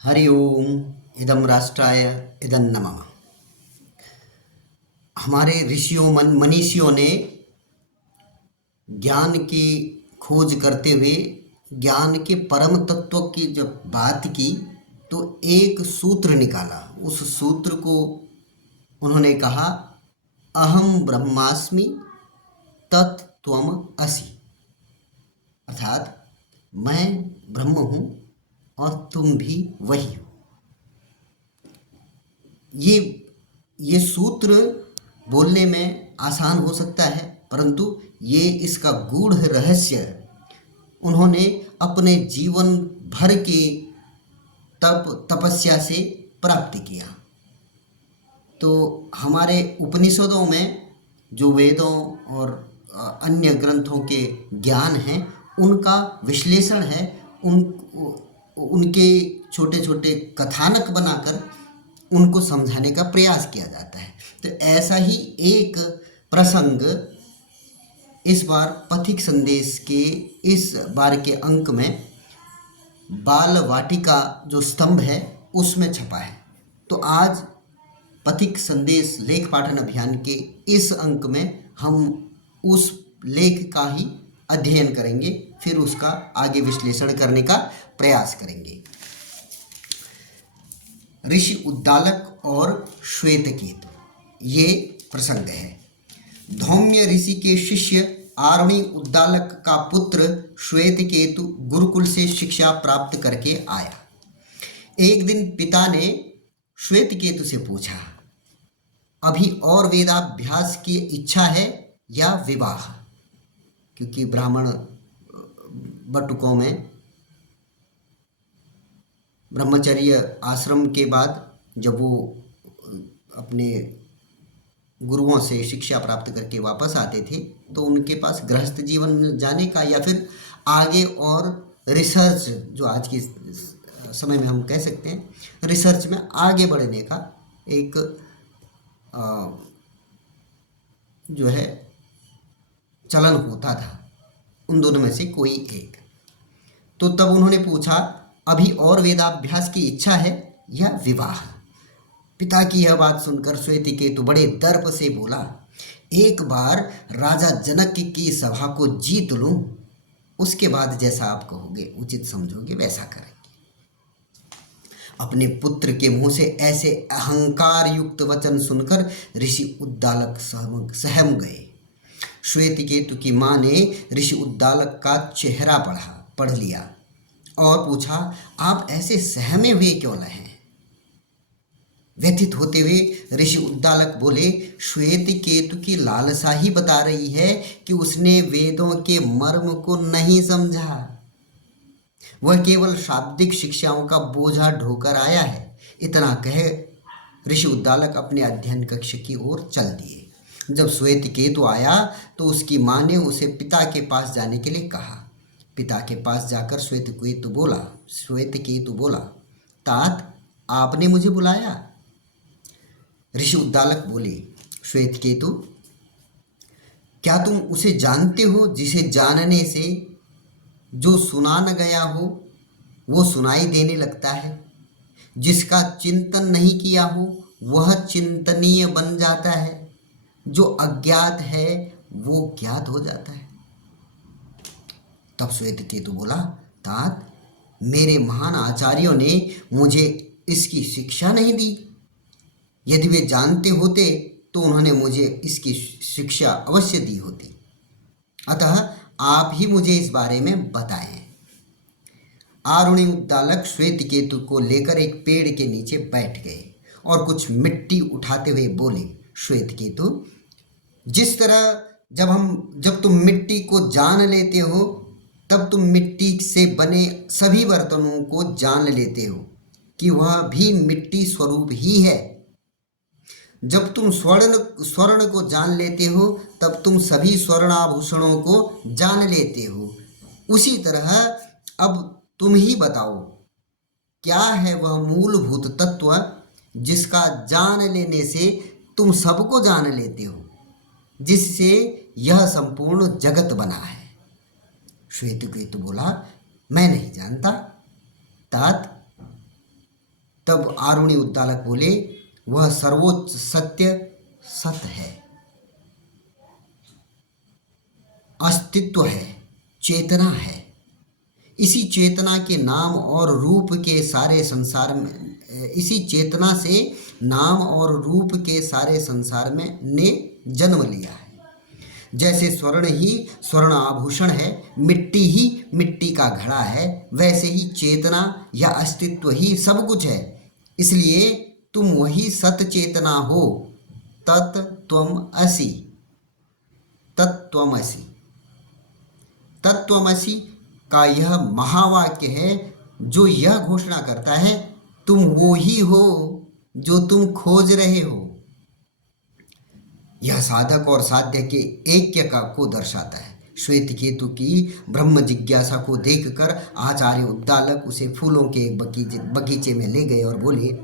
हरि ओम। इदं राष्ट्राय इदं नमः। हमारे ऋषियों मनीषियों ने ज्ञान की खोज करते हुए ज्ञान के परम तत्व की जब बात की तो एक सूत्र निकाला। उस सूत्र को उन्होंने कहा, अहम ब्रह्मास्मि तत्त्वम असि, अर्थात मैं ब्रह्म हूँ और तुम भी वही हो। ये सूत्र बोलने में आसान हो सकता है, परंतु ये इसका गूढ़ रहस्य उन्होंने अपने जीवन भर के तपस्या से प्राप्त किया। तो हमारे उपनिषदों में जो वेदों और अन्य ग्रंथों के ज्ञान हैं, उनका विश्लेषण है, उनके छोटे छोटे कथानक बनाकर उनको समझाने का प्रयास किया जाता है। तो ऐसा ही एक प्रसंग इस बार पथिक संदेश के इस बार के अंक में बाल वाटिका जो स्तंभ है उसमें छपा है। तो आज पथिक संदेश लेख पाठन अभियान के इस अंक में हम उस लेख का ही अध्ययन करेंगे, फिर उसका आगे विश्लेषण करने का प्रयास करेंगे। ऋषि उद्दालक और श्वेतकेतु, ये प्रसंग है। धौम्य ऋषि के शिष्य आरुणि उद्दालक का पुत्र श्वेतकेतु गुरुकुल से शिक्षा प्राप्त करके आया। एक दिन पिता ने श्वेतकेतु से पूछा, अभी और वेदाभ्यास की इच्छा है या विवाह? क्योंकि ब्राह्मण बटुकों में ब्रह्मचर्य आश्रम के बाद जब वो अपने गुरुओं से शिक्षा प्राप्त करके वापस आते थे तो उनके पास गृहस्थ जीवन में जाने का या फिर आगे और रिसर्च, जो आज की समय में हम कह सकते हैं रिसर्च में आगे बढ़ने का एक जो है चलन होता था। उन दोनों में से कोई एक। तो तब उन्होंने पूछा, अभी और वेदाभ्यास की इच्छा है या विवाह? पिता की यह बात सुनकर श्वेतकेतु बड़े दर्प से बोला, एक बार राजा जनक की सभा को जीत लूं, उसके बाद जैसा आप कहोगे उचित समझोगे वैसा करेंगे। अपने पुत्र के मुंह से ऐसे अहंकार युक्त वचन सुनकर ऋषि उद्दालक सहम गए। श्वेतकेतु की माँ ने ऋषि उद्दालक का चेहरा पढ़ लिया और पूछा, आप ऐसे सहमे हुए क्यों हैं? व्यथित होते हुए ऋषि उद्दालक बोले, श्वेतकेतु की लालसा ही बता रही है कि उसने वेदों के मर्म को नहीं समझा। वह केवल शाब्दिक शिक्षाओं का बोझा ढोकर आया है। इतना कहे ऋषि उद्दालक अपने अध्ययन कक्ष की ओर चल दिए। जब श्वेतकेतु आया तो उसकी माँ ने उसे पिता के पास जाने के लिए कहा। पिता के पास जाकर श्वेतकेतु बोला, तात, आपने मुझे बुलाया? ऋषि उद्दालक बोले, श्वेतकेतु, क्या तुम उसे जानते हो जिसे जानने से जो सुना न गया हो वो सुनाई देने लगता है, जिसका चिंतन नहीं किया हो वह चिंतनीय बन जाता है, जो अज्ञात है वो ज्ञात हो जाता है। तब श्वेतकेतु बोला, तात, मेरे महान आचार्यों ने मुझे इसकी शिक्षा नहीं दी। यदि वे जानते होते तो उन्होंने मुझे इसकी शिक्षा अवश्य दी होती। अतः आप ही मुझे इस बारे में बताएं। आरुणि उद्दालक श्वेतकेतु को लेकर एक पेड़ के नीचे बैठ गए और कुछ मिट्टी उठाते हुए बोले, श्वेतकेतु, जिस तरह जब तुम मिट्टी को जान लेते हो तब तुम मिट्टी से बने सभी बर्तनों को जान लेते हो कि वह भी मिट्टी स्वरूप ही है। जब तुम स्वर्ण को जान लेते हो तब तुम सभी स्वर्णाभूषणों को जान लेते हो। उसी तरह अब तुम ही बताओ, क्या है वह मूलभूत तत्व जिसका जान लेने से तुम सबको जान लेते हो, जिससे यह संपूर्ण जगत बना है? श्वेतकेतु बोला, मैं नहीं जानता तात, तब आरुणि उद्दालक बोले, वह सर्वोच्च सत्य सत है, अस्तित्व है, चेतना है। इसी चेतना के नाम और रूप के सारे संसार में, इसी चेतना से नाम और रूप के सारे संसार में ने जन्म लिया है। जैसे स्वर्ण ही स्वर्ण आभूषण है, मिट्टी ही मिट्टी का घड़ा है, वैसे ही चेतना या अस्तित्व ही सब कुछ है। इसलिए तुम वही सत चेतना हो, तत्त्वमसि। तत्त्वमसि तत्त्वमसि का यह महावाक्य है जो यह घोषणा करता है, तुम वो ही हो जो तुम खोज रहे हो। यह साधक और साध्य के ऐक्य को दर्शाता है। श्वेत केतु की ब्रह्म जिज्ञासा को देखकर आचार्य उद्दालक उसे फूलों के बगीचे में ले गए और बोले,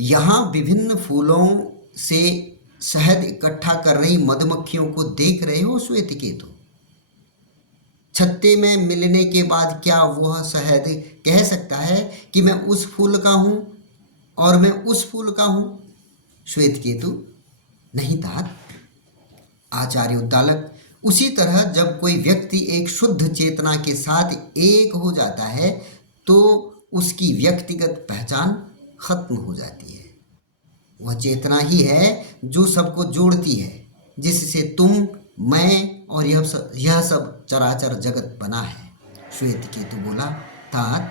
यहाँ विभिन्न फूलों से शहद इकट्ठा कर रही मधुमक्खियों को देख रहे हो श्वेत केतु? छत्ते में मिलने के बाद क्या वह शहद कह सकता है कि मैं उस फूल का हूँ और मैं उस फूल का हूँ? श्वेत केतु, नहीं तात। आचार्य उद्दालक, उसी तरह जब कोई व्यक्ति एक शुद्ध चेतना के साथ एक हो जाता है तो उसकी व्यक्तिगत पहचान खत्म हो जाती है। वह चेतना ही है जो सबको जोड़ती है, जिससे तुम, मैं और यह सब चराचर जगत बना है। श्वेत केतु बोला, तात,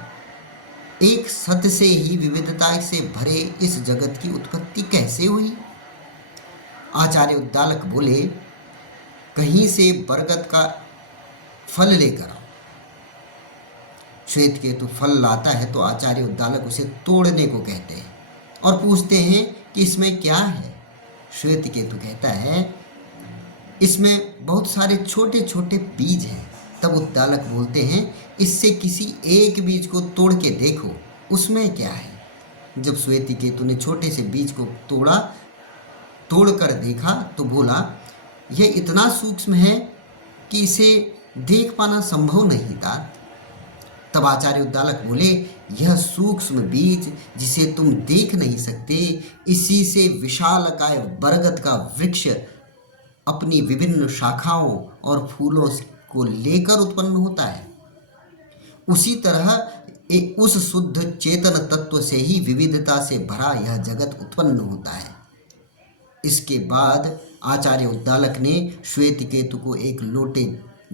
एक सत्य से ही विविधता से भरे इस जगत की उत्पत्ति कैसे हुई? आचार्य उद्दालक बोले, कहीं से बरगद का फल लेकर आओ। श्वेत केतु फल लाता है तो आचार्य उद्दालक उसे तोड़ने को कहते हैं और पूछते हैं कि इसमें क्या है। श्वेत केतु कहता है, इसमें बहुत सारे छोटे छोटे बीज हैं। तब उद्दालक बोलते हैं, इससे किसी एक बीज को तोड़ के देखो, उसमें क्या है। जब श्वेत केतु ने छोटे से बीज को तोड़कर देखा तो बोला, यह इतना सूक्ष्म है कि इसे देख पाना संभव नहीं था। तब आचार्य उद्दालक बोले, यह सूक्ष्म बीज जिसे तुम देख नहीं सकते, इसी से विशालकाय बरगद का वृक्ष अपनी विभिन्न शाखाओं और फूलों को लेकर उत्पन्न होता है। उसी तरह उस शुद्ध चेतन तत्व से ही विविधता से भरा यह जगत उत्पन्न होता है। इसके बाद आचार्य उद्दालक ने श्वेत केतु को एक लोटे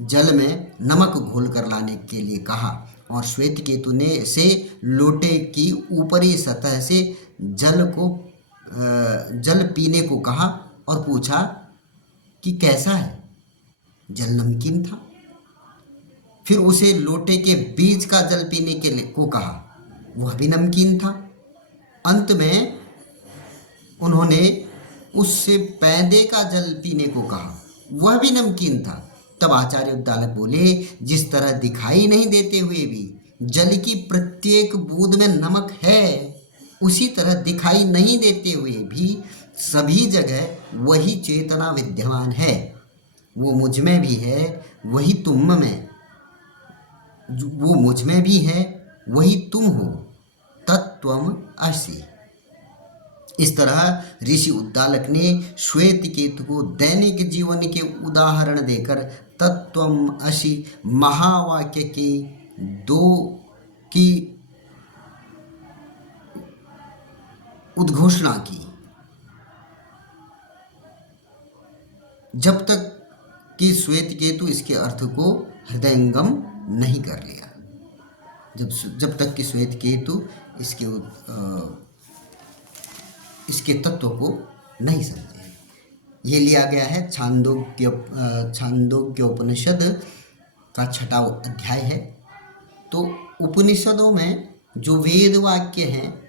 जल में नमक घोलकर लाने के लिए कहा और श्वेत केतु ने से लोटे की ऊपरी सतह से जल पीने को कहा और पूछा कि कैसा है। जल नमकीन था। फिर उसे लोटे के बीज का जल पीने के लिए को कहा, वह भी नमकीन था। अंत में उन्होंने उससे पैदे का जल पीने को कहा, वह भी नमकीन था। तब आचार्य उद्दालक बोले, जिस तरह दिखाई नहीं देते हुए भी जल की प्रत्येक बूंद में नमक है, उसी तरह दिखाई नहीं देते हुए भी सभी जगह वही चेतना विद्यमान है। वो मुझ में भी है, वही तुम में, वो मुझ में भी है, वही तुम हो। तत्त्वमसि। इस तरह ऋषि उद्दालक ने श्वेत केतु को दैनिक जीवन के उदाहरण देकर तत्त्वमसि महावाक्य के की उद्घोषणा की। जब तक कि श्वेत केतु इसके अर्थ को हृदयंगम नहीं कर लिया, जब तक कि श्वेत केतु इसके तत्व को नहीं समझे। ये लिया गया है छांदोग्योपनिषद का 6वां अध्याय है। तो उपनिषदों में जो वेद वाक्य हैं,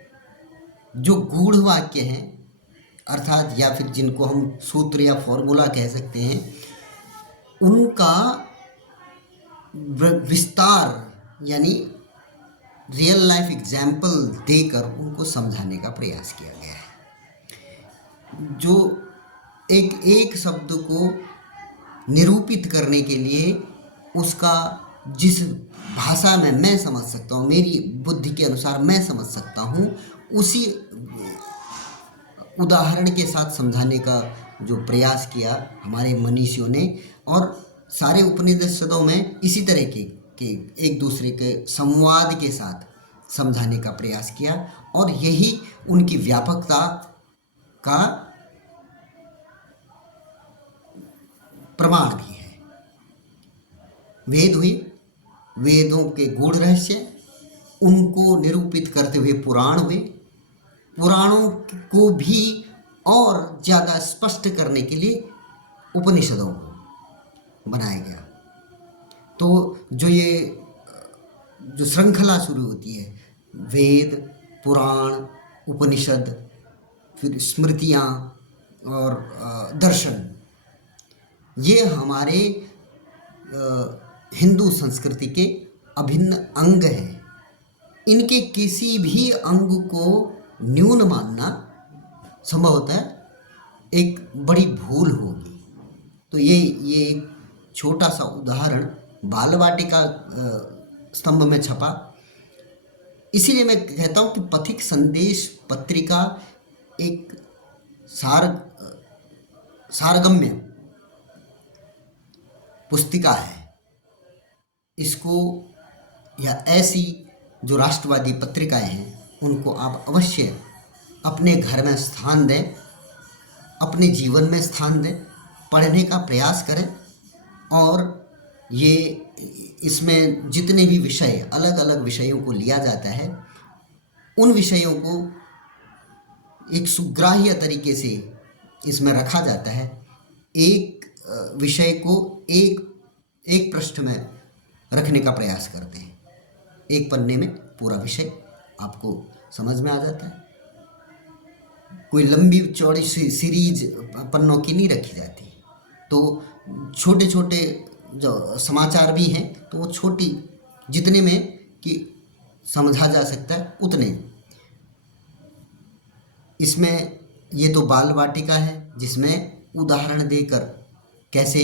जो गूढ़ वाक्य हैं, अर्थात या फिर जिनको हम सूत्र या फॉर्मूला कह सकते हैं, उनका विस्तार यानी रियल लाइफ एग्जाम्पल देकर उनको समझाने का प्रयास किया गया है। जो एक एक शब्द को निरूपित करने के लिए उसका जिस भाषा में मैं समझ सकता हूँ, मेरी बुद्धि के अनुसार मैं समझ सकता हूँ, उसी उदाहरण के साथ समझाने का जो प्रयास किया हमारे मनीषियों ने, और सारे उपनिषदों में इसी तरह के एक दूसरे के संवाद के साथ समझाने का प्रयास किया, और यही उनकी व्यापकता का प्रमाण भी है। वेद हुए, वेदों के गूढ़ रहस्य, उनको निरूपित करते हुए पुराण हुए, पुराणों को भी और ज़्यादा स्पष्ट करने के लिए उपनिषदों को बनाया गया। तो जो श्रृंखला शुरू होती है, वेद, पुराण, उपनिषद, फिर स्मृतियाँ और दर्शन, ये हमारे हिंदू संस्कृति के अभिन्न अंग हैं। इनके किसी भी अंग को न्यून मानना संभवतः एक बड़ी भूल होगी। तो ये एक छोटा सा उदाहरण बाल वाटिका स्तंभ में छपा। इसीलिए मैं कहता हूँ कि पथिक संदेश पत्रिका एक सारगम्य पुस्तिका है। इसको या ऐसी जो राष्ट्रवादी पत्रिकाएं हैं उनको आप अवश्य अपने घर में स्थान दें, अपने जीवन में स्थान दें, पढ़ने का प्रयास करें, और ये इसमें जितने भी विषय, अलग अलग विषयों को लिया जाता है, उन विषयों को एक सुग्राह्य तरीके से इसमें रखा जाता है। एक विषय को एक पृष्ठ में रखने का प्रयास करते हैं। एक पन्ने में पूरा विषय आपको समझ में आ जाता है। कोई लंबी चौड़ी सीरीज पन्नों की नहीं रखी जाती। तो छोटे छोटे जो समाचार भी हैं तो वो छोटी जितने में कि समझा जा सकता है उतने। इसमें ये तो बाल वाटिका है जिसमें उदाहरण देकर कैसे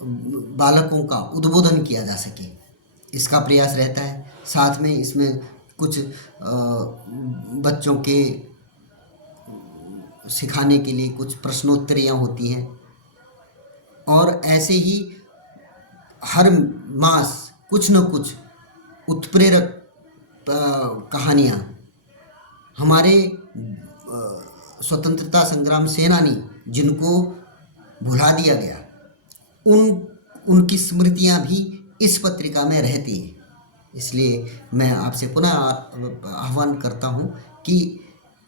बालकों का उद्बोधन किया जा सके, इसका प्रयास रहता है। साथ में इसमें कुछ बच्चों के सिखाने के लिए कुछ प्रश्नोत्तरियाँ होती हैं, और ऐसे ही हर मास कुछ न कुछ उत्प्रेरक कहानियाँ हमारे स्वतंत्रता संग्राम सेनानी जिनको भुला दिया गया उनकी स्मृतियाँ भी इस पत्रिका में रहती हैं। इसलिए मैं आपसे पुनः आह्वान करता हूँ कि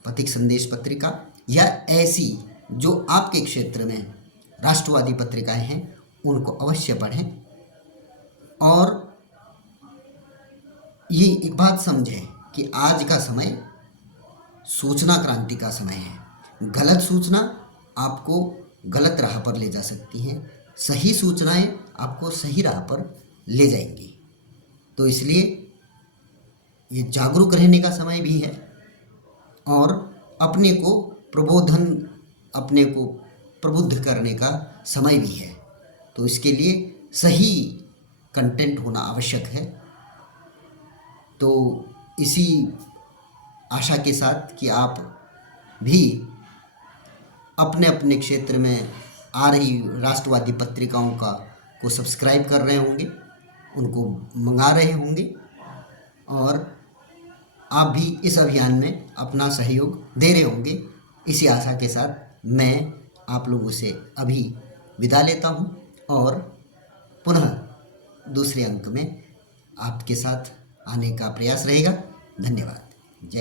पथिक संदेश पत्रिका या ऐसी जो आपके क्षेत्र में राष्ट्रवादी पत्रिकाएं हैं उनको अवश्य पढ़ें, और ये एक बात समझें कि आज का समय सूचना क्रांति का समय है। गलत सूचना आपको गलत राह पर ले जा सकती हैं, सही सूचनाएं आपको सही राह पर ले जाएंगी। तो इसलिए ये जागरूक रहने का समय भी है, और अपने को प्रबुद्ध करने का समय भी है। तो इसके लिए सही कंटेंट होना आवश्यक है। तो इसी आशा के साथ कि आप भी अपने अपने क्षेत्र में आ रही राष्ट्रवादी पत्रिकाओं को सब्सक्राइब कर रहे होंगे, उनको मंगा रहे होंगे, और आप भी इस अभियान में अपना सहयोग दे रहे होंगे। इसी आशा के साथ मैं आप लोगों से अभी विदा लेता हूं, और पुनः दूसरे अंक में आपके साथ आने का प्रयास रहेगा। धन्यवाद।